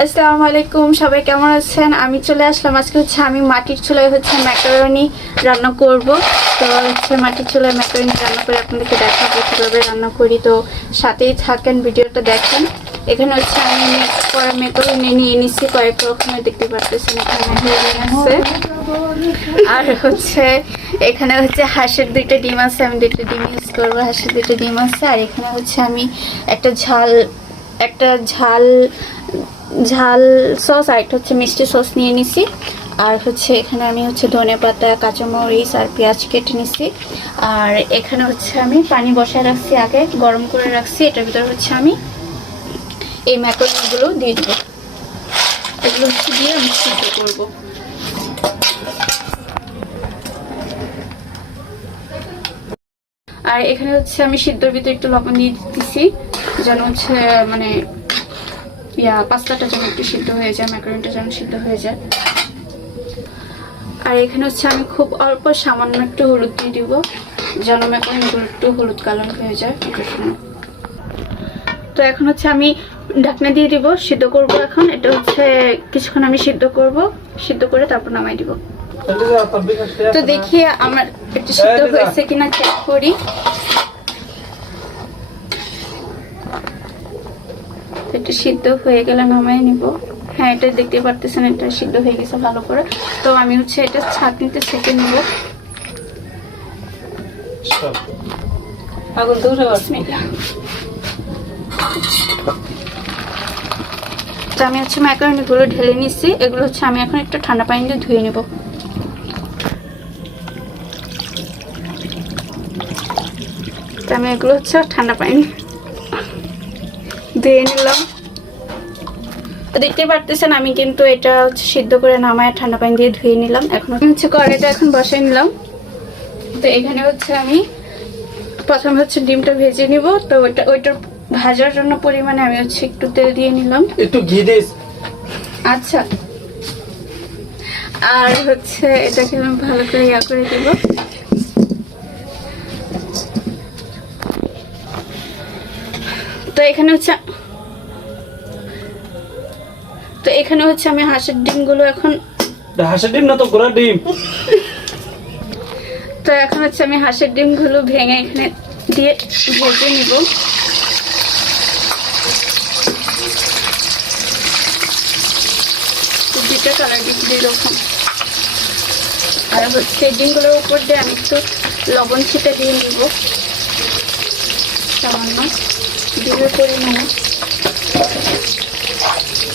আসসালামু আলাইকুম, সবাই কেমন আছেন? আমি চলে আসলাম আজকে আমি মাটির চুলায় ম্যাকারনি রান্না করব। তো মাটির চুলায় ম্যাকারনি রান্না করে আপনাদেরকে দেখাবো কীভাবে রান্না করি। তো সাথেই থাকেন, ভিডিওটা দেখেন। এখানে আমি মিক্স করা ম্যাকারনি নিয়ে নিচ্ছি কয়েক রকমের, দেখতে পারতেছেন এখানে আছে। আর এখানে হাঁসের 2টা ডিম আছে, আমি 2টা ডিম ইউজ করবো। হাঁসের 2টা ডিম আছে। আর এখানে আমি একটা ঝাল ঝাল সস আর একটা মিষ্টি সস নিয়ে নিছি। আর এখানে আমি ধনেপাতা, কাঁচামরিচ আর পেঁয়াজ কেটে নিছি। আর এখানে আমি পানি বসায় রাখছি, আগে গরম করে রাখছি। এটার ভিতরে আমি এই ম্যাকারনিগুলো দিয়ে দেবো। এগুলো দিয়ে আমি সিদ্ধ করবো। আর এখানে আমি সিদ্ধর ভিতরে একটু লবণ দিয়ে দিচ্ছি, যেন মানে পাস্তাটা যেন একটু সিদ্ধ হয়ে যায়, ম্যাকারনিটা যেন সিদ্ধ হয়ে যায়। আর এখানে আমি খুব অল্প সামান্য একটু হলুদ দিয়ে দিব, যেন ম্যাকারনিগুলো একটু হলুদ কালার হয়ে যায়। তো এখন আমি ঢাকনা দিয়ে দিব, সিদ্ধ করব। এখন এটা কিছুক্ষণ আমি সিদ্ধ করব, সিদ্ধ করে তারপর নামাই দিব। তো দেখি আমার একটু সিদ্ধ হয়েছে কিনা চেক করি। এটা সিদ্ধ হয়ে গেলে নামাই নিব। হ্যাঁ, এটা দেখতে পারতেছেন, এটা সিদ্ধ হয়ে গেছে ভালো করে। তো আমি এটা ছাঁকনিতে ছেঁকে নিব। তো আমি ম্যাকারনি গুলো ঢেলে নিচ্ছি। এগুলো আমি এখন একটু ঠান্ডা পানি দিয়ে ধুয়ে নেব। তো আমি এগুলো ঠান্ডা পানি ধুয়ে নিলাম। দেখতে পারতেছেন আমি কিন্তু এটা সিদ্ধ করে নামায় ঠান্ডা পানি দিয়ে ধুয়ে নিলাম। এখন কড়াইটা এখন বসাই নিলাম। তো এখানে আমি প্রথমে ডিমটা ভেজে নিব। তো ওইটার ভাজার জন্য পরিমাণে আমি একটু তেল দিয়ে নিলাম, একটু ঘি দিস। আচ্ছা। আর এটাকে আমি ভালো করে করে দিব। তো এখানে আমি হাঁসের ডিমগুলো এখন হাঁসের ডিম না তো ঘোড়ার ডিম। তো এখন আমি হাঁসের ডিমগুলো ভেঙে এখানে দিয়ে ভেজে নিব। দুইটা কালার দিচ্ছি, 2 রকম। আর ডিমগুলোর উপর দিয়ে আমি একটু লবণ ছিটে দিয়ে নিব, সামান্য ডিমের পরিমাণে।